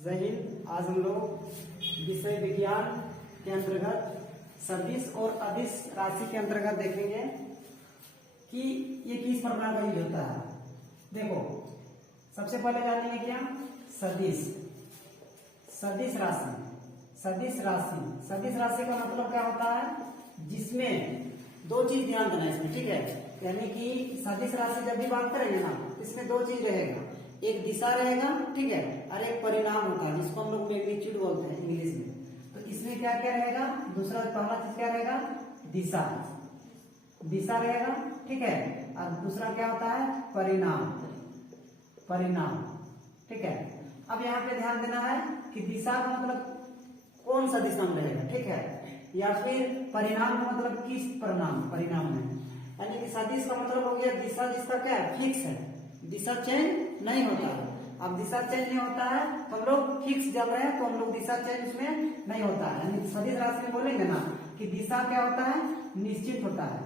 जय हिंद। आज हम लोग विषय विज्ञान के अंतर्गत सदिश और अदिश राशि के अंतर्गत देखेंगे कि ये किस प्रकार का यूज होता है। देखो, सबसे पहले जानेंगे क्या सदिश। सदिश राशि, सदिश राशि, सदिश राशि का मतलब क्या होता है, जिसमें दो चीज ध्यान देना है इसमें, ठीक है। यानी कि सदिश राशि जब भी बात करेंगे ना, इसमें दो चीज रहेगा, एक दिशा रहेगा, ठीक है, और एक परिणाम होता है जिसको हम लोग मैग्नीट्यूड बोलते हैं इंग्लिश में। तो इसमें क्या क्या रहेगा, दूसरा पहला चीज क्या रहेगा, दिशा, दिशा रहेगा, ठीक है। और दूसरा क्या होता है, परिणाम, परिणाम, ठीक है। अब यहाँ पे ध्यान देना है कि दिशा का मतलब कौन सा दिशा में रहेगा, ठीक है, या फिर परिणाम का मतलब किस परिणाम में। यानी कि सदिश का मतलब हो गया दिशा जिसका क्या है, फिक्स है, दिशा चेंज नहीं होता है। अब दिशा चेंज नहीं होता है तो हम लोग फिक्स जब रहे तो हम लोग दिशा चेंज उसमें नहीं होता है। यानी सदिश राशि में बोलेंगे ना कि दिशा क्या होता है, निश्चित होता है,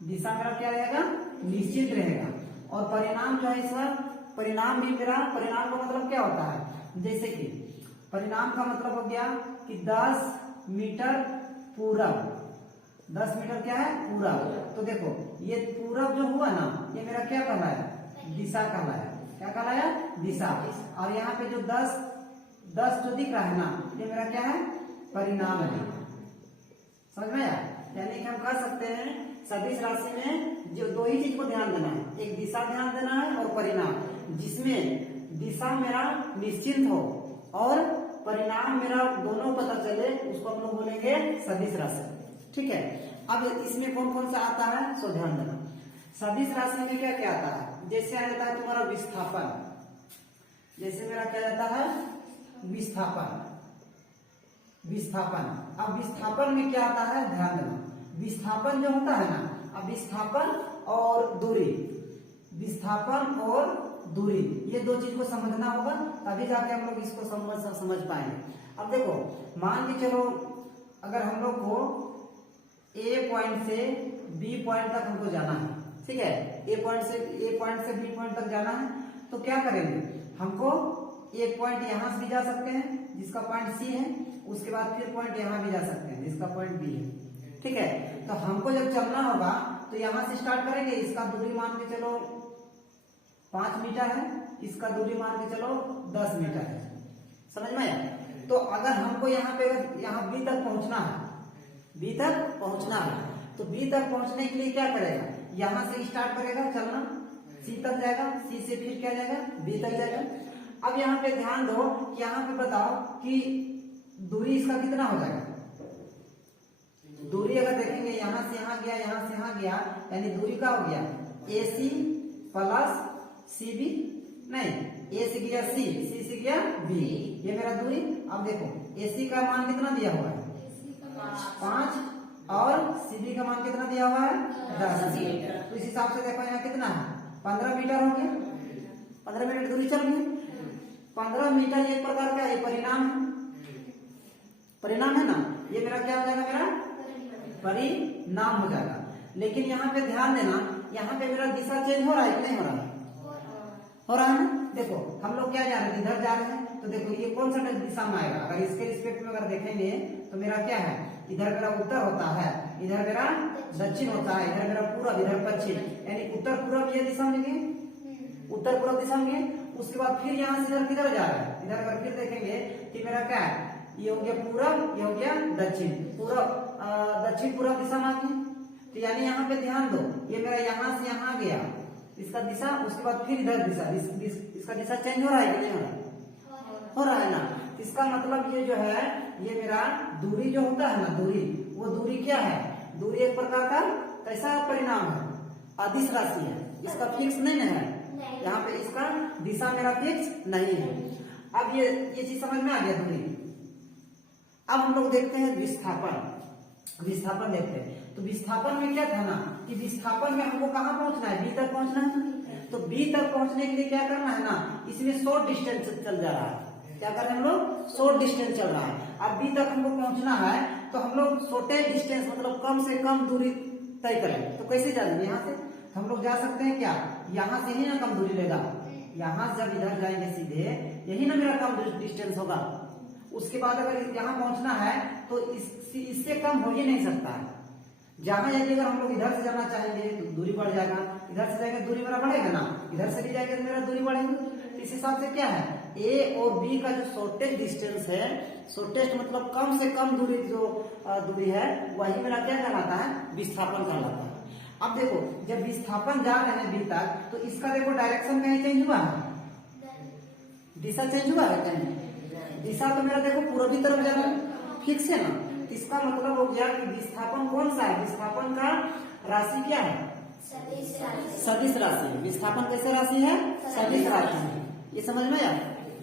दिशा मेरा क्या रहेगा, निश्चित रहेगा। और परिणाम जो है इसका, परिणाम भी मेरा, परिणाम का मतलब क्या होता है, जैसे कि परिणाम का मतलब हो गया कि 10 मीटर पूरब, 10 मीटर क्या है, पूरब। तो देखो ये पूरब जो हुआ ना, ये मेरा क्या कहलाया, दिशा कहलाया। क्या कहलाया, दिशा। और यहाँ पे जो 10 जो दिख रहा है ना, ये मेरा क्या है, परिणाम है। समझ में आया। यानी कि हम कह सकते हैं सदिश राशि में जो दो ही चीज को ध्यान देना है, एक दिशा ध्यान देना है और परिणाम, जिसमें दिशा मेरा निश्चित हो और परिणाम मेरा दोनों पता चले, उसको हम लोग बोलेंगे सदिश राशि, ठीक है। अब इसमें कौन कौन सा आता है सो ध्यान देना। सदिश राशि में क्या क्या आता है, जैसे आ जाता है तुम्हारा विस्थापन, जैसे मेरा क्या जाता है, विस्थापन, विस्थापन। अब विस्थापन में क्या आता है, ध्यान देना, विस्थापन जो होता है ना, अब विस्थापन और दूरी, विस्थापन और दूरी, ये दो चीज को समझना होगा, तभी जाके हम लोग इसको समझ पाएंगे। अब देखो, मान के चलो अगर हम लोग को ए पॉइंट से बी पॉइंट तक हमको जाना है, ठीक है, ए पॉइंट से बी पॉइंट तक जाना है, तो क्या करेंगे, हमको एक पॉइंट यहां से भी जा सकते हैं जिसका पॉइंट सी है, उसके बाद फिर पॉइंट यहां भी जा सकते हैं जिसका पॉइंट बी है, ठीक है। तो हमको जब चलना होगा तो यहां से स्टार्ट करेंगे, इसका दूरी मान के चलो 5 मीटर है, इसका दूरी मान के चलो 10 मीटर है, समझ में आया। तो अगर हमको यहाँ पे यहाँ बी तक पहुंचना है, बी तक पहुंचना है, तो बी तक पहुंचने के लिए क्या करेगा, यहां से स्टार्ट करेगा चलना, सी तक जाएगा, सी से फिर क्या जाएगा, बी तक जाएगा। अब यहाँ पे ध्यान दो, यहाँ पे बताओ कि दूरी इसका कितना हो जाएगा। दूरी अगर देखेंगे यहां से यहां गया, यहां से यहां गया, यानी दूरी का हो गया AC प्लस CB, नहीं, A से गया C, C से गया B, ये मेरा दूरी। अब देखो AC का मान कितना दिया हुआ है, 5, और CB का मान कितना दिया हुआ है, 10। तो इस हिसाब से देखो यहाँ कितना है, 15 मीटर हो गया, 15 मीटर दूरी चल गई। 15 मीटर एक प्रकार का ये परिणाम है, परिणाम है ना, ये मेरा क्या हो जाएगा, मेरा परिणाम हो जाएगा। लेकिन यहाँ पे ध्यान देना, यहाँ पे मेरा दिशा चेंज हो रहा है कि नहीं हो रहा है, हो रहा है ना। देखो हम लोग क्या जा रहे हैं, इधर जा रहे हैं, तो देखो ये कौन सा दिशा में आएगा, अगर इसके रिस्पेक्ट में अगर देखेंगे तो मेरा क्या है, इधर मेरा उत्तर होता है, इधर मेरा दक्षिण होता है, इधर मेरा पूरब, इधर पश्चिम, यानी उत्तर पूरब ये दिशा में गए, उत्तर पूरब दिशा में गए। उसके बाद फिर यहाँ से इधर किधर जा रहा है, इधर अगर फिर देखेंगे कि मेरा क्या है, ये हो गया पूरब, ये हो गया दक्षिण, पूरब दक्षिण पूरब दिशा में आ गई। तो यानी यहाँ पे ध्यान दो, ये मेरा यहाँ से यहाँ गया, इसका दिशा, उसके बाद फिर इधर दिशा, इसका दिशा चेंज हो रहा है कि नहीं हो रहा है, हो रहा है ना। इसका मतलब ये जो है, ये मेरा दूरी जो होता है ना, दूरी, वो दूरी क्या है, दूरी एक प्रकार का कैसा परिणाम है, अदिश राशि है, इसका फिक्स नहीं है, यहाँ पे इसका दिशा मेरा फिक्स नहीं है। अब ये चीज समझ में आ गया दूरी। अब हम लोग देखते हैं विस्थापन, विस्थापन देखते हैं। तो विस्थापन में क्या था ना, कि विस्थापन में हमको कहाँ पहुंचना है, बी तक पहुंचना है। तो बी तक पहुंचने के लिए क्या करना है ना, इसमें शॉर्ट डिस्टेंस चल जा रहा है, क्या कर रहे हैं हम लोग, शॉर्ट डिस्टेंस चल रहा है। अब बी तक हमको पहुंचना है तो हम लोग छोटे डिस्टेंस मतलब कम से कम दूरी तय करें। तो कैसे जाएंगे, यहाँ से हम लोग जा सकते हैं क्या, यहाँ से ही ना कम दूरी लेगा, यहाँ जब इधर जाएंगे सीधे यही ना मेरा कम डिस्टेंस होगा। उसके बाद अगर यहाँ पहुंचना है तो इससे कम हो ही नहीं सकता है। जहां यदि अगर हम लोग इधर से जाना चाहेंगे तो दूरी बढ़ जाएगा, इधर से जाएगा दूरी मेरा बढ़ेगा ना, इधर से भी जाएगा तो मेरा दूरी बढ़ेगी। तो इस हिसाब से क्या है, ए और बी का जो शॉर्टेस्ट डिस्टेंस है, शॉर्टेस्ट मतलब कम से कम दूरी, जो दूरी है वही मेरा क्या कहलाता है, विस्थापन कहलाता है। अब देखो जब विस्थापन जा रहे हैं बी तक, तो इसका देखो डायरेक्शन कहीं चेंज हुआ है, दिशा चेंज हुआ है कहीं? दिशा तो मेरा देखो पूर्वी तरफ जा रहा है, फिक्स है ना। इसका मतलब हो गया कि विस्थापन कौन सा है, विस्थापन का राशि क्या है, सदिश राशि। विस्थापन कैसे राशि है, सदिश राशि है। ये समझ में आया।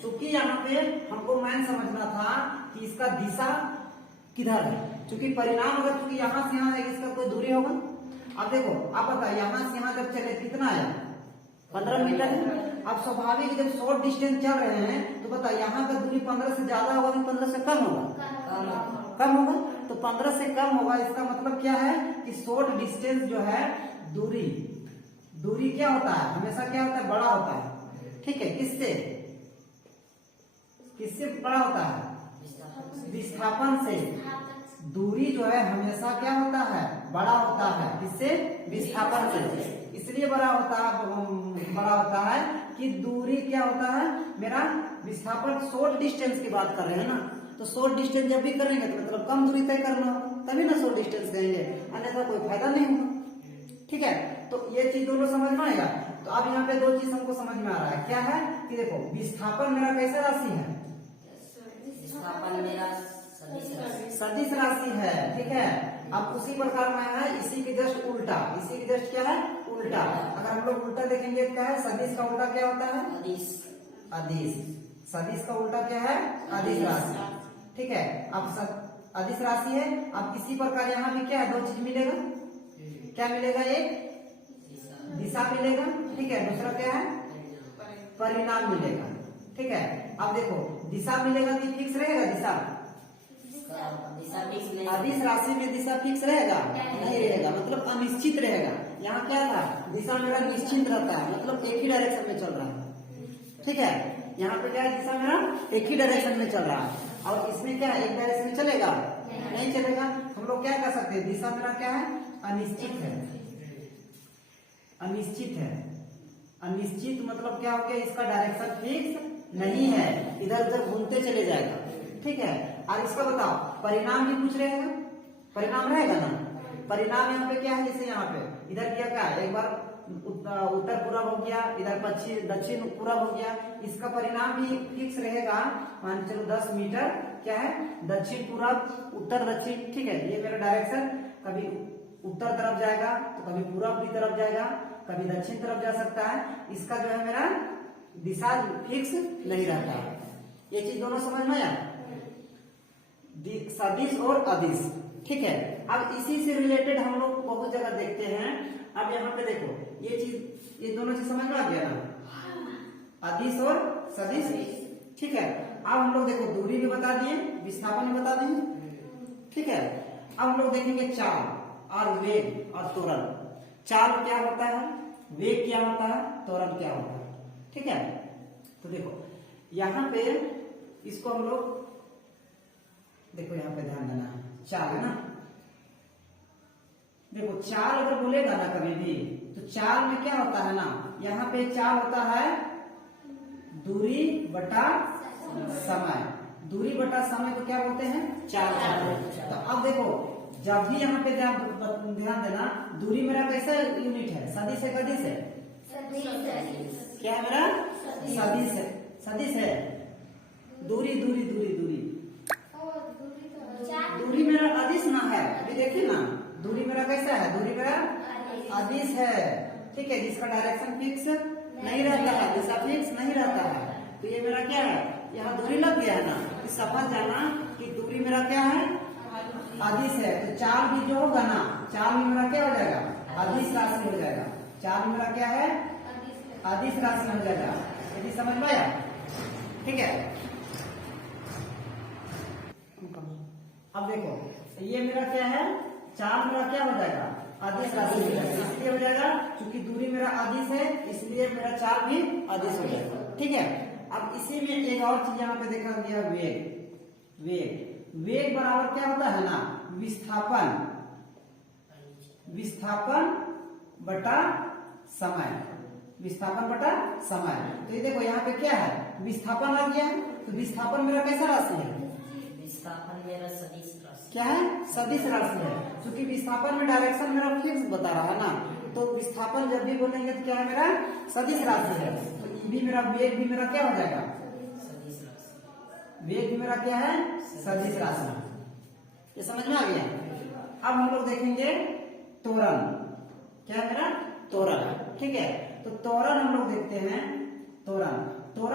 चूंकि यहाँ पे हमको मैन समझना था कि इसका दिशा किधर है, क्योंकि परिणाम अगर चूंकि यहाँ से यहाँ है, इसका कोई दूरी होगा। अब देखो आप बताइए, यहाँ से यहाँ जब चले कितना है, 15 मीटर है। अब स्वाभाविक जब शॉर्ट डिस्टेंस चल रहे हैं तो बताइए यहाँ का दूरी 15 से ज्यादा होगा कि 15 से कम होगा, कम होगा। तो 15 से कम होगा, इसका मतलब क्या है कि शॉर्ट डिस्टेंस जो है, दूरी क्या होता है, हमेशा क्या होता है, बड़ा होता है। ठीक है, किससे बड़ा होता है, विस्थापन से। दूरी जो है हमेशा क्या होता है, बड़ा होता है, किससे, विस्थापन से। इसलिए बड़ा होता है कि दूरी क्या होता है मेरा, विस्थापन। शॉर्ट डिस्टेंस की बात कर रहे हैं ना, तो शॉर्ट डिस्टेंस जब भी करेंगे तो मतलब कम दूरी तय करना होगा, तभी ना शॉर्ट डिस्टेंस कहेंगे, अन्यथा कोई फायदा नहीं होगा। ठीक है, तो ये चीज दोनों समझ में आएगा। तो अब यहाँ पे दो चीज हमको समझ में आ रहा है, क्या है कि देखो विस्थापन मेरा कैसा राशि है, विस्थापन मेरा सदिश राशि है। ठीक है, अब उसी प्रकार में है, इसी के जस्ट उल्टा, इसी के जस्ट क्या है, उल्टा। अगर हम लोग उल्टा देखेंगे क्या है, सदिश का उल्टा क्या होता है, अदिश। सदिश का उल्टा क्या है, अदिश राशि। ठीक है, अब अदिश राशि है। अब इसी प्रकार यहाँ भी क्या है, दो चीज मिलेगा, क्या मिलेगा, एक दिशा मिलेगा, ठीक है, दूसरा क्या है, परिणाम मिलेगा। ठीक है, अब देखो दिशा मिलेगा कि फिक्स रहेगा, दिशा अदिश राशि में दिशा फिक्स रहेगा, नहीं रहेगा, मतलब अनिश्चित रहेगा। यहाँ क्या था, दिशा मेरा निश्चित रहता है, मतलब एक ही डायरेक्शन में चल रहा है। ठीक है, यहाँ पे क्या है, दिशा मेरा एक ही डायरेक्शन में चल रहा है। और इसमें क्या है, एक डायरेक्शन में चलेगा, नहीं चलेगा। हम लोग क्या कर सकते हैं, दिशा मेरा क्या है, अनिश्चित है, अनिश्चित है। अनिश्चित मतलब क्या हो गया, इसका डायरेक्शन फिक्स नहीं है, इधर उधर घूमते चले जाएगा। ठीक है, और इसका बताओ परिणाम भी पूछ रहेगा, परिणाम रहेगा ना। परिणाम यहाँ पे क्या है, जैसे यहाँ पे इधर क्या क्या है, एक बार उत्तर पूरब हो गया, इधर पश्चिम दक्षिण पूरब हो गया, इसका परिणाम भी फिक्स रहेगा। मान चलो 10 मीटर क्या है, दक्षिण पूरब उत्तर दक्षिण। ठीक है, ये मेरा डायरेक्शन कभी उत्तर तरफ जाएगा तो कभी पूरब की तरफ जाएगा, कभी दक्षिण तरफ जा सकता है। इसका जो है मेरा दिशा फिक्स नहीं रहता है। ये चीज दोनों समझ में आया, सदिश और अदिश। ठीक है, अब इसी से रिलेटेड हम लोग बहुत जगह देखते हैं। अब यहाँ पे देखो ये चीज, ये दोनों चीज समझ में आ गया ना, अदिश और सदिश। ठीक है, अब हम लोग देखो दूरी भी बता दिए, विस्थापन भी बता दिए। ठीक है, अब हम लोग देखेंगे चाल और वेग और त्वरण। चाल क्या होता है, वेग क्या होता है, त्वरण क्या होता है। ठीक है, तो देखो यहाँ पे इसको हम लोग देखो, यहाँ पे ध्यान देना है, चाल है ना। देखो चाल अगर बोलेगा ना कभी भी, तो चाल में क्या होता है ना, यहाँ पे चाल होता है दूरी बटा समय। दूरी बटा समय को क्या बोलते हैं, चाल। तो अब देखो जब भी यहाँ पे ध्यान देना, दूरी मेरा कैसा यूनिट है, सदिश है, कदिश है, क्या है मेरा, सदिश है, सदिश है। दूरी दूरी दूरी दूरी दूरी मेरा अदिश ना है, अभी देखिए ना, दूरी मेरा कैसा है, दूरी मेरा अदिश है। ठीक है, जिसका डायरेक्शन फिक्स नहीं रहता है, दिशा फिक्स नहीं रहता है। तो ये मेरा क्या है, यहाँ दूरी लग गया है ना, तो समझ जाना कि दूरी मेरा क्या है, अदिश है। तो चाल भी जो होगा ना, चाल में मेरा क्या हो जाएगा, अदिश राशि हो जाएगा। चाल में मेरा क्या है, अदिश राशि हो जाएगा। यदि समझ में आया। ठीक है, अब देखो ये मेरा क्या है, चाल मेरा क्या हो जाएगा, अदिश राशि हो जाएगा। इसलिए हो जाएगा क्योंकि दूरी मेरा अदिश है, इसलिए मेरा चाल भी अदिश हो जाएगा। ठीक है, अब इसी में एक और चीज यहाँ पे देखा गया, वेग। वेग बराबर क्या होता है ना, विस्थापन बटा समय। तो ये देखो यहाँ पे क्या है, विस्थापन आ गया है। तो विस्थापन मेरा कैसा राशि है, विस्थापन मेरा सदिश राशि क्या है, सदिश राशि है। क्योंकि विस्थापन में डायरेक्शन मेरा फिक्स बता रहा है ना, तो विस्थापन जब भी बोलेंगे तो क्या है, मेरा सदिश राशि है। तो ये भी मेरा वेग भी मेरा क्या हो जाएगा, सदिश राशि। वेग भी मेरा क्या है, सदिश राशि। ये समझ में आ गया। अब हम लोग देखेंगे त्वरण, क्या है मेरा, त्वरण। ठीक है, तो त्वरण हम लोग देखते हैं। त्वरण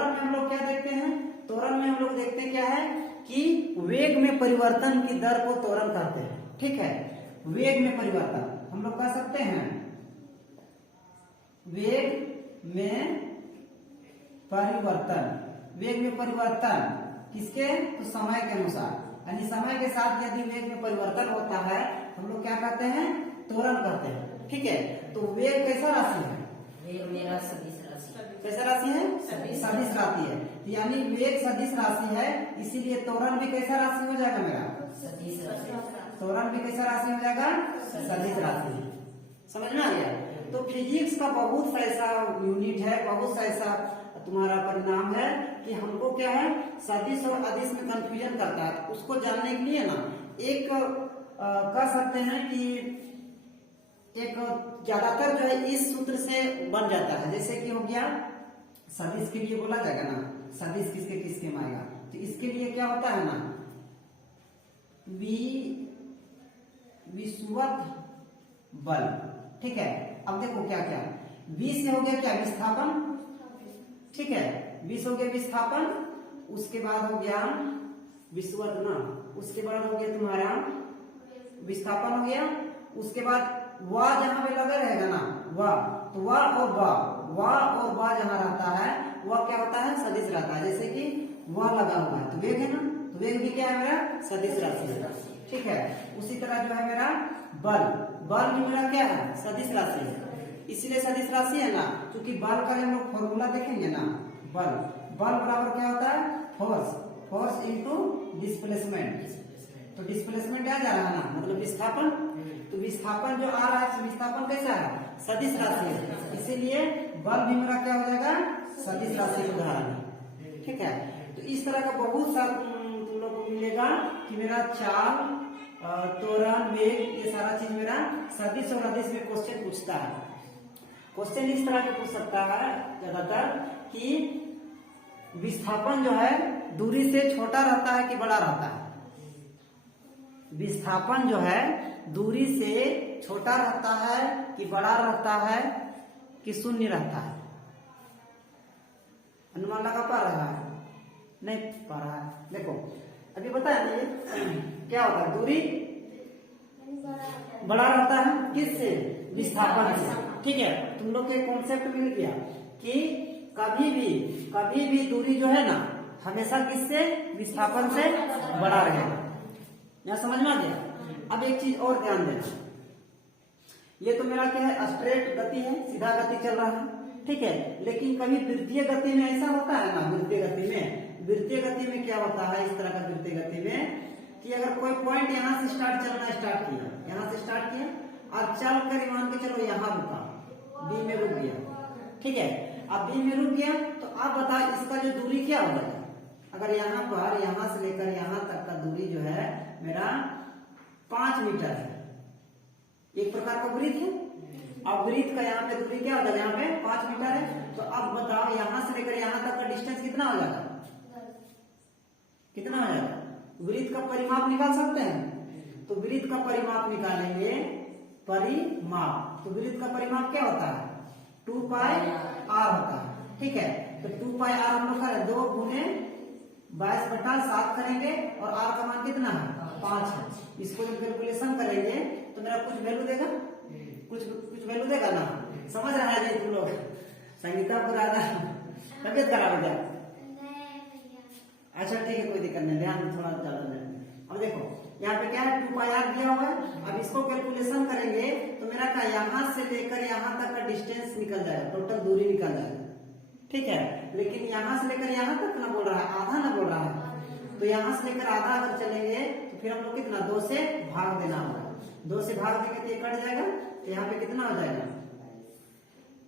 में हम लोग क्या देखते हैं, त्वरण में हम लोग देखते हैं क्या है कि वेग में परिवर्तन की दर को त्वरण कहते हैं। ठीक है, वेग में परिवर्तन हम लोग कह सकते हैं, वेग में परिवर्तन किसके, तो समय के अनुसार, यानी समय के साथ यदि वेग में परिवर्तन होता है हम लोग क्या कहते हैं, त्वरण कहते हैं। ठीक है, तो वेग कैसा राशि है, वेग मेरा सदिश राशि। कैसा राशि है, सदिश राशि है। यानी वेग सदिश राशि है, इसीलिए त्वरण भी कैसा राशि हो जाएगा मेरा, सदिश राशि। त्वरण भी कैसा राशि हो जाएगा, सदिश राशि। समझ में आ गया। तो फिजिक्स का बहुत सा ऐसा यूनिट है, बहुत सा ऐसा तुम्हारा परिणाम है कि हमको क्या है, सदिश और अदिश में कंफ्यूजन करता है। उसको जानने के लिए ना एक कह सकते हैं कि एक ज्यादातर जो है इस सूत्र से बन जाता है। जैसे कि हो गया सदिश के लिए बोला जाएगा ना, सदिश किसके किसके में आएगा, तो इसके लिए क्या होता है ना, विषुवत बल। ठीक है, अब देखो क्या क्या, V से हो गया क्या, विस्थापन। ठीक है, V से हो गया विस्थापन, उसके बाद हो गया विषुवत ना, उसके बाद हो गया तुम्हारा विस्थापन हो गया। उसके बाद वह जहां पे लगा रहेगा ना, वह, तो वह और वह जहां रहता है वह क्या होता है, सदिश रहता है। जैसे कि वह लगा हुआ है तो वेग है ना, तो वेग भी क्या है मेरा, सदिश राशि है। ठीक है, उसी तरह जो है मेरा बल भी मेरा क्या है, सदिश राशि है। इसीलिए सदिश राशि है ना, क्योंकि बल का हम लोग फॉर्मूला देखेंगे ना, बल बराबर क्या होता है, फोर्स इनटू डिस्प्लेसमेंट। तो डिस्प्लेसमेंट क्या जा रहा है ना, मतलब विस्थापन। तो विस्थापन जो आ रहा है, विस्थापन कैसा है, सदिश राशि है। इसीलिए बल भी मेरा क्या हो जाएगा, सदिश राशि का उदाहरण है। ठीक है, तो इस तरह का बहुत सा तुम लोग को मिलेगा कि मेरा चाल, त्वरण, वेग, ये सारा चीज मेरा सदिश और अदिश में क्वेश्चन पूछता है। क्वेश्चन इस तरह के पूछ सकता है ज्यादातर कि विस्थापन जो है दूरी से छोटा रहता है कि बड़ा रहता है। विस्थापन जो है दूरी से छोटा रहता है कि बड़ा रहता है कि शून्य रहता है, अनुमान लगा पा रहा है, नहीं पा रहा है। देखो अभी बताया क्या होता है, दूरी बड़ा रहता है किससे, विस्थापन से। ठीक है, तुम लोग के कॉन्सेप्ट मिल गया कि कभी भी दूरी जो है ना हमेशा किससे, विस्थापन से बड़ा रहेगा। यहाँ समझ में आ गया। अब एक चीज और ध्यान देना, ये तो मेरा क्या है, स्ट्रेट गति है, सीधा गति चल रहा है। ठीक है, लेकिन कभी वृत्तीय गति में ऐसा होता है ना, वृत्तीय गति में क्या होता है, इस तरह का वृत्तीय गति में कि अगर कोई पॉइंट यहाँ से चलना स्टार्ट किया, यहाँ से स्टार्ट किया और चल कर मान के चलो यहाँ रुका, बी में रुक गया। ठीक है, अब बी में रुक गया तो आप बताओ इसका जो दूरी क्या हो जाएगा। अगर यहाँ पर, यहाँ से लेकर यहाँ तक का दूरी जो है मेरा 5 मीटर है, एक प्रकार का वृत्त है। अब वृत्त का यहाँ पे दूरी क्या होगा, यहाँ पे 5 मीटर है। तो अब बताओ यहाँ से लेकर यहाँ तक का डिस्टेंस कितना हो जाएगा, कितना हो जाएगा, वृत्त का परिमाप निकाल सकते हैं। तो वृत्त का परिमाप निकालेंगे, परिमाप, तो वृत्त का परिमाप क्या होता है, 2 पाई r होता है। ठीक है, तो 2 पाई r हम लोग करें 2 गुने 22/7 करेंगे और r का मान कितना है, 5 है। इसको जब कैलकुलेशन करेंगे तो मेरा कुछ वैल्यू देगा, कुछ वैल्यू देगा ना। समझ रहा है तुम लोग, संगीता पूरा तबियत खराब हो जाए। अच्छा ठीक है, कोई दिक्कत नहीं, ध्यान थोड़ा ज्यादा देना। अब देखो यहाँ पे क्या है, 2 पाई r दिया हुआ है। अब इसको कैलकुलेशन करेंगे तो मेरा क्या, यहाँ से लेकर यहाँ तक का डिस्टेंस निकल जाएगा, टोटल दूरी निकल जाएगा। ठीक है, लेकिन यहाँ से लेकर यहाँ तक ना बोल रहा है, आधा ना बोल रहा है। तो यहाँ से लेकर आधा अगर चलेंगे तो फिर हम लोग कितना 2 से भाग देना होगा। 2 से भाग देंगे तो ये कट जाएगा, तो यहाँ पे कितना हो जाएगा,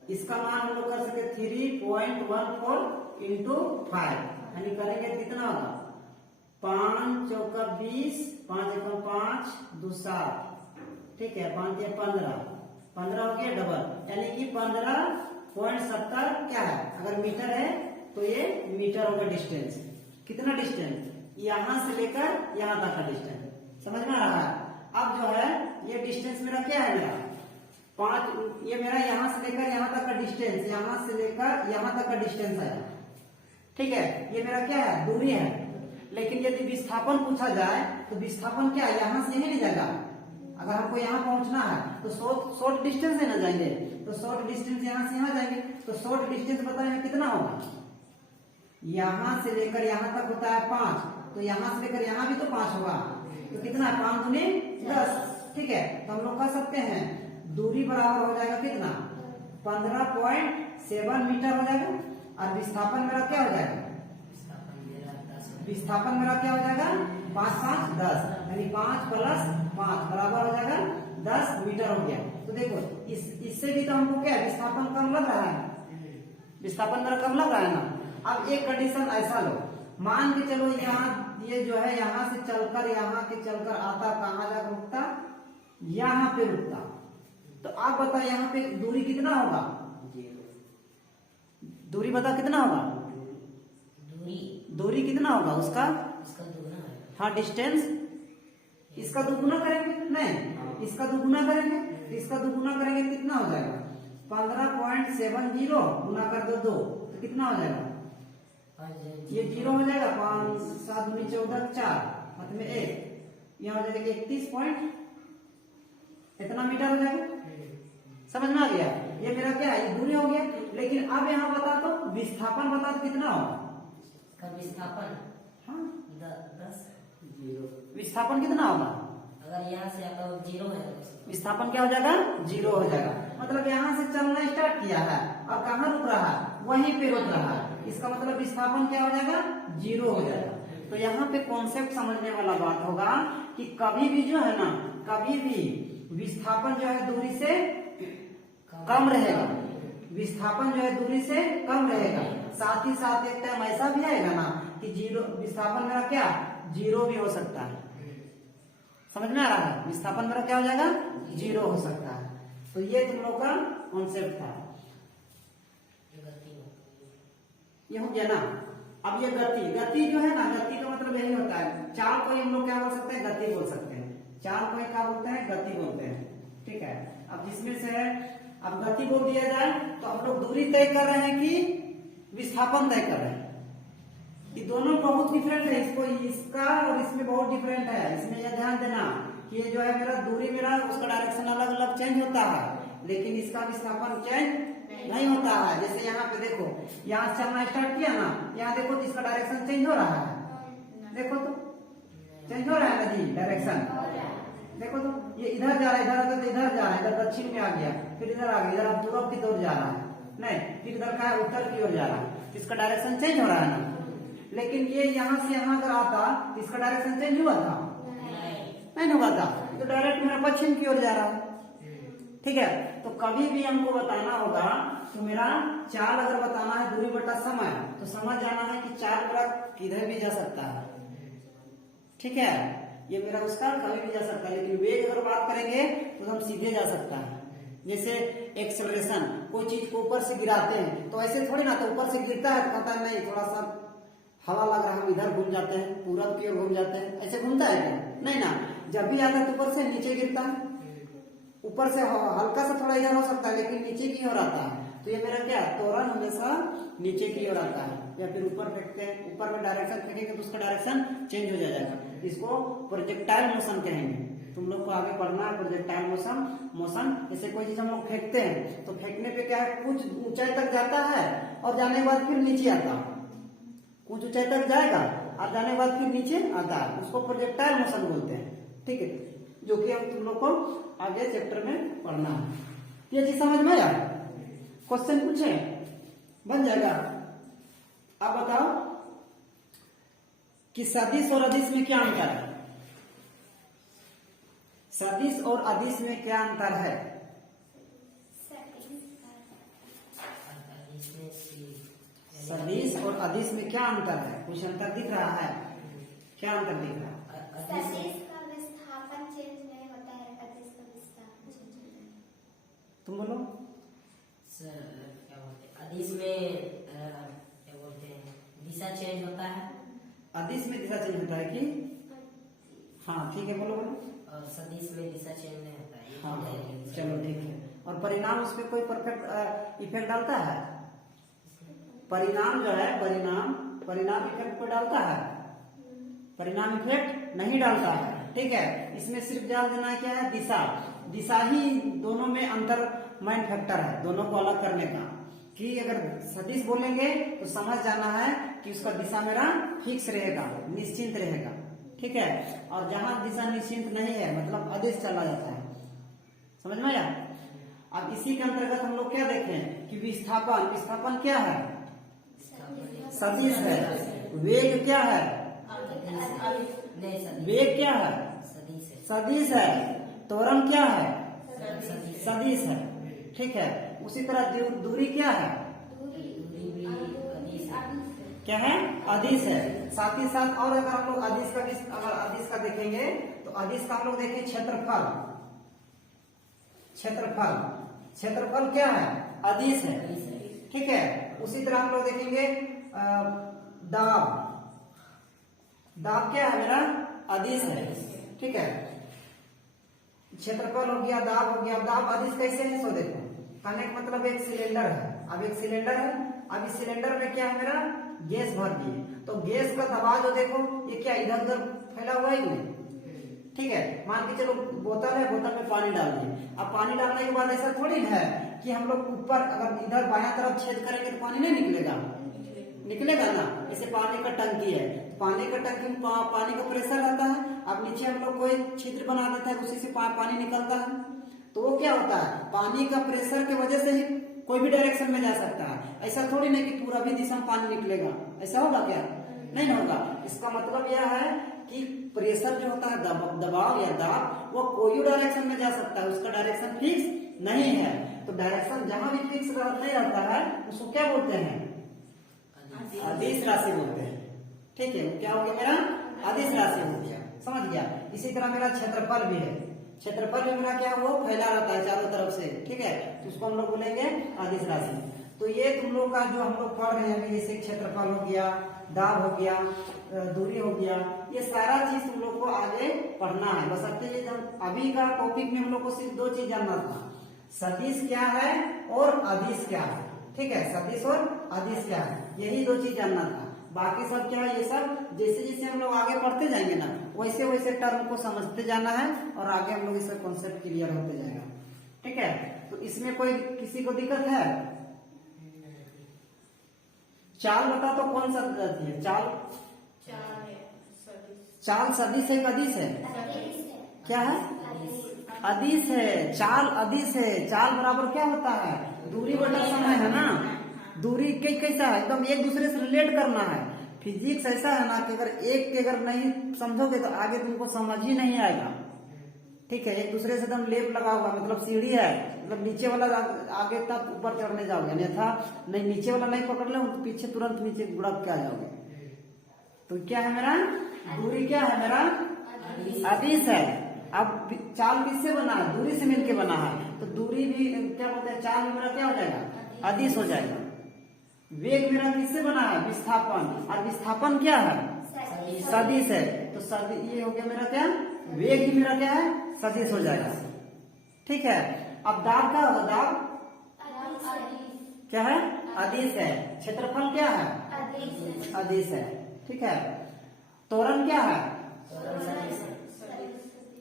इसका मान हम लोग कर सकते 3.14 इंटू 5, यानी करेंगे तो कितना होगा 5 चौका 20, 5 एकम 5, 2 7, ठीक है, 5 या 15 हो गया डबल, यानी कि 15.70 क्या है, अगर मीटर है तो ये मीटर होगा डिस्टेंस। कितना डिस्टेंस, यहाँ से लेकर यहाँ तक का डिस्टेंस, समझ में आ रहा है। अब जो है ये डिस्टेंस मेरा क्या है, मेरा 5, ये मेरा यहाँ से लेकर यहाँ तक का डिस्टेंस, यहाँ से लेकर यहाँ तक का डिस्टेंस है, ठीक है, ये मेरा क्या है, दूरी है। लेकिन यदि विस्थापन पूछा जाए तो विस्थापन क्या है, यहाँ से नहीं जाएगा, अगर हमको यहाँ पहुंचना है तो शॉर्ट डिस्टेंस से ना जाएंगे, तो शॉर्ट डिस्टेंस यहाँ से यहाँ जाएंगे, तो शॉर्ट डिस्टेंस बताएंगे कितना होगा, यहाँ से लेकर यहाँ तक होता है 5, तो यहाँ से लेकर यहाँ भी तो 5 होगा, तो कितना है 5 दूनी 10, ठीक है। तो हम लोग कह सकते हैं दूरी बराबर हो जाएगा कितना 15.7 मीटर हो जाएगा, और विस्थापन मेरा क्या हो जाएगा, विस्थापन मेरा क्या हो जाएगा 5 5 10, यानी 5 + 5 बराबर हो जाएगा 10 मीटर हो गया। तो देखो इससे भी तो हमको क्या विस्थापन कम लग रहा है, विस्थापन मेरा कम लग रहा है ना। अब एक कंडीशन ऐसा लो, मान के चलो यहाँ ये जो है यहाँ से चलकर यहाँ के चलकर आता, कहाँ जाकर रुकता, यहाँ पे रुकता, तो आप बताओ यहाँ पे दूरी कितना होगा, दूरी बता कितना होगा, दूरी कितना होगा उसका, हाँ डिस्टेंस, इसका दुगुना करेंगे, नहीं इसका दुगुना करेंगे, तो इसका दुगुना करेंगे कितना हो जाएगा 15.70 गुना कर दो 2, तो कितना हो जाएगा, ये 0 हो जाएगा, 5 7 दूनी 14 4 मतलब 1, यहाँ हो जाएगा 31 पॉइंट इतना मीटर हो जाएगा। समझ में आ गया, ये मेरा क्या है, ये दूरी हो गया। लेकिन अब यहाँ बता दो विस्थापन बता दो कितना होगा, विस्थापन हाँ 10 विस्थापन कितना होगा, अगर यहाँ से आपका 0 है, विस्थापन क्या हो जाएगा 0 हो जाएगा। मतलब यहाँ से चलना स्टार्ट किया है, अब कहाँ रुक रहा है, वहीं पे रुक रहा है, इसका मतलब विस्थापन क्या हो जाएगा 0 हो जाएगा। तो यहाँ पे कॉन्सेप्ट समझने वाला बात होगा कि कभी भी जो है ना, कभी भी विस्थापन जो है दूरी से कम रहेगा, विस्थापन जो है दूरी से कम रहेगा। साथ ही साथ एक टाइम ऐसा भी आएगा ना कि 0 विस्थापन मेरा क्या 0 भी हो सकता है। समझ में आ रहा है, विस्थापन मेरा क्या हो जाएगा 0 हो सकता है। तो ये तुम लोग का कॉन्सेप्ट था, ये हो गया ना। अब ये गति जो है ना, गति का मतलब यही होता है, चाल को हम लोग क्या बोल सकते हैं, गति बोल सकते हैं, चाल को क्या बोलते हैं, गति बोलते हैं, ठीक है। अब जिसमें से अब गति बोल दिया जाए तो हम लोग दूरी तय कर रहे हैं कि विस्थापन तय कर रहे हैं, ये दोनों बहुत डिफरेंट है, इसको इसका और इसमें बहुत डिफरेंट है। इसमें यह ध्यान देना कि ये जो है मेरा दूरी मेरा उसका डायरेक्शन अलग अलग चेंज होता है, लेकिन इसका विस्थापन चेंज नहीं होता है। जैसे यहाँ पे देखो, यहाँ चलना स्टार्ट किया ना, यहाँ देखो तो इसका डायरेक्शन चेंज हो रहा है, देखो तो चेंज हो रहा है ना जी डायरेक्शन, देखो तो ये इधर जा रहा है, इधर तो इधर जा रहा है, इधर दक्षिण में आ गया, फिर इधर आ गया, इधर अब पूर्व की ओर जा रहा है, नहीं फिर इधर का उत्तर की ओर जा रहा है, इसका डायरेक्शन चेंज हो रहा है ना। लेकिन ये यहाँ से यहाँ अगर आता तो इसका डायरेक्शन चेंज हुआ था, नहीं हुआ था, तो डायरेक्ट मेरा पश्चिम की ओर जा रहा है, ठीक है। तो कभी भी हमको बताना होगा तो मेरा चाल अगर बताना है दूरी बटा समय, तो समझ जाना है कि चाल मेरा किधर भी जा सकता है, ठीक है, ये मेरा उसका कभी भी जा सकता है। लेकिन वेग अगर बात करेंगे तो हम सीधे जा सकता है। जैसे एक्सेलरेशन, कोई चीज को ऊपर से गिराते हैं तो ऐसे थोड़ी ना, तो ऊपर से गिरता है कहता है नहीं थोड़ा सा हवा लग रहा है, हम इधर घूम जाते हैं, पूरब की ओर घूम जाते हैं, ऐसे घूमता है क्या, नहीं ना। जब भी आता है तो ऊपर से नीचे गिरता है, ऊपर से हल्का सा थोड़ा इधर हो सकता है, लेकिन नीचे की ओर आता है। तो ये मेरा क्या है, त्वरण हमेशा नीचे की ओर आता है, या फिर ऊपर फेंकते हैं, ऊपर में डायरेक्शन फेंकेंगे तो उसका डायरेक्शन चेंज हो जाएगा। इसको प्रोजेक्टाइल मोशन कहेंगे। तुम लोग को आगे पढ़ना है प्रोजेक्टाइल मोशन। जैसे कोई चीज हम लोग फेंकते हैं तो फेंकने पे क्या है, कुछ ऊंचाई तक जाता है और जाने के बाद फिर नीचे आता है, कुछ ऊंचाई तक जाएगा और जाने के बाद फिर नीचे आता है, उसको प्रोजेक्टाइल मोशन बोलते हैं, ठीक है, जो कि हम तुम लोग को आगे चैप्टर में पढ़ना है। ये चीज समझ में आया, क्वेश्चन पूछे, बन जाएगा। अब बताओ कि सदिश और अदिश में क्या अंतर है? सदिश और अदिश में क्या अंतर है? सदिश और अदिश में क्या अंतर है? कुछ अंतर दिख रहा है? क्या अंतर दिख रहा है? सदिश का विस्थापन चेंज नहीं होता है, अदिश का विस्थापन चेंज होता है। तुम बोलो। क्या बोलते हैं, अदिश में क्या बोलते हैं, दिशा चेंज होता है। अदिश में दिशा चेंज होता है कि? हाँ ठीक है, बोलो बोलो। और सदिश में दिशा चेंज नहीं होता है। हाँ चलो ठीक है। और परिणाम उस पर कोई परफेक्ट इफेक्ट डालता है? परिणाम जो है, परिणाम इफेक्ट को डालता है? परिणाम इफेक्ट नहीं डालता है। ठीक है, इसमें सिर्फ ध्यान देना क्या है, दिशा ही दोनों में अंतर माइंड फैक्टर है, दोनों को अलग करने का। कि अगर सदिश बोलेंगे तो समझ जाना है कि उसका दिशा मेरा फिक्स रहेगा, निश्चिंत रहेगा। ठीक है, और जहां दिशा निश्चिंत नहीं है मतलब अदिश चला जाता है। समझ में आया? अब इसी के अंतर्गत हम लोग क्या देखें कि विस्थापन क्या है? सदिश है। वेग क्या है? वेग क्या है? सदिश है। त्वरण क्या है? सदिश है। ठीक है, उसी तरह दूरी क्या है? क्या है? अदिश है। साथ ही साथ और अगर हम लोग अदिश का देखेंगे तो अदिश का हम लोग देखें क्षेत्रफल क्या है? अदिश है। ठीक है, उसी तरह हम लोग देखेंगे दाब क्या है मेरा? अदिश है। ठीक है, क्षेत्रफल हो गया, दाब हो गया। दाब अदिश कैसे है सो देखो, कनेक्ट मतलब एक सिलेंडर है। अब एक सिलेंडर है, अब इस सिलेंडर में क्या है मेरा? गैस भर दिए, तो गैस का दबाव जो देखो ये क्या इधर उधर फैला हुआ है कि नहीं? ठीक है, मान के चलो बोतल है, बोतल में पानी डाल दिए। अब पानी डालने के बाद ऐसा थोड़ी है कि हम लोग ऊपर अगर इधर बायां तरफ छेद करेंगे तो पानी नहीं निकलेगा ना। जैसे पानी का टंकी है, पानी का टंकी में पानी का प्रेशर रहता है। अब नीचे हम लोग कोई छिद्र बना देता है, उसी से पानी निकलता है। तो वो क्या होता है, पानी का प्रेशर की वजह से ही कोई भी डायरेक्शन में जा सकता है। ऐसा थोड़ी नहीं कि पूरा भी दिशा में पानी निकलेगा, ऐसा होगा क्या? नहीं होगा। इसका मतलब यह है कि प्रेशर जो होता है, दबाव या दाब, वो कोई डायरेक्शन में जा सकता है, उसका डायरेक्शन फिक्स नहीं है। तो डायरेक्शन जहां भी फिक्स नहीं रहता है उसको क्या बोलते हैं? अदिश राशि बोलते हैं। ठीक है, क्या हो गया मेरा? अदिश राशि हो गया। समझ गया? इसी तरह मेरा क्षेत्रफल भी है। क्षेत्रफल में मेरा क्या, वो फैला रहता है चारों तरफ से। ठीक है, तो उसको हम लोग बोलेंगे अदिश राशि। तो ये तुम लोग का जो हम लोग पढ़ रहे हैं, जैसे क्षेत्रफल हो गया, दाब हो गया, दूरी हो गया, ये सारा चीज तुम लोग को आगे पढ़ना है। बस अभी का टॉपिक में हम लोग को सिर्फ दो चीज जानना था, सदिश क्या है और अदिश क्या है। ठीक है, सदिश और अदिश क्या है, यही दो चीज जानना था। बाकी सब क्या है, ये सब जैसे जैसे हम लोग आगे पढ़ते जाएंगे ना, वैसे वैसे टर्म को समझते जाना है और आगे हम लोग इसका कॉन्सेप्ट क्लियर होते जाएगा। ठीक है, तो इसमें कोई किसी को दिक्कत है? चाल बता तो कौन सा है? चाल सदिश है, अदिश है? क्या है? अदिश है। चाल अदिश है। चाल बराबर क्या होता है? दूरी बटा समय है ना। दूरी कैसा है? एकदम एक दूसरे से रिलेट करना है। फिजिक्स ऐसा है ना कि अगर नहीं समझोगे तो आगे तुमको समझ ही नहीं आएगा। ठीक है, एक दूसरे से एकदम लेप लगा हुआ, मतलब सीढ़ी है, मतलब नीचे वाला आगे तक ऊपर चढ़ने जाओगे, अन्यथा नहीं, नीचे वाला नहीं पकड़ लो तो पीछे तुरंत नीचे गुड़क के आ जाओगे। तो क्या है मेरा? दूरी क्या है मेरा? अदिश है। अब चाल किससे बना है? दूरी से मिलके बना है, तो दूरी भी क्या बोलते हैं, चाल में मेरा क्या हो जाएगा? अदिश हो जाएगा। वेग मेरा किससे बना है? विस्थापन। और विस्थापन क्या है? सदिश है। तो ये हो गया मेरा क्या? वेग ही मेरा क्या है? सदिश हो जाएगा। ठीक है, अब दाब क्या होगा? दाब क्या है? अदिश है। क्षेत्रफल क्या है? अदिश है। ठीक है, त्वरण क्या है?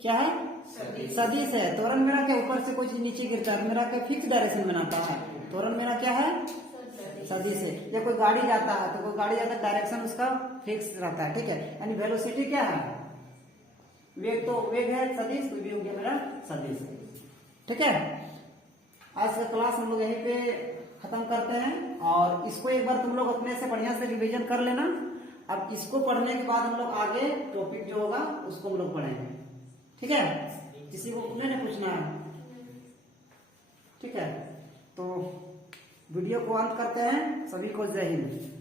क्या है? सदिश है। त्वरण मेरा क्या, ऊपर से कोई चीज नीचे गिरता है, मेरा क्या फिक्स डायरेक्शन में आता है। त्वरण मेरा क्या है? सदिश है। या कोई गाड़ी जाता है तो कोई गाड़ी जाता है, डायरेक्शन उसका फिक्स रहता है। ठीक है, यानी वेलोसिटी क्या है? वेग है सदिश, तो भी हो गया मेरा सदिश। ठीक है, आज का क्लास हम लोग यहीं पे खत्म करते हैं और इसको एक बार तुम लोग अपने से बढ़िया से रिवीजन कर लेना। अब इसको पढ़ने के बाद हम लोग आगे टॉपिक जो होगा उसको हम लोग पढ़ेंगे। ठीक है, किसी को नहीं पूछना है। ठीक है, तो वीडियो को अंत करते हैं। सभी को जय हिंद।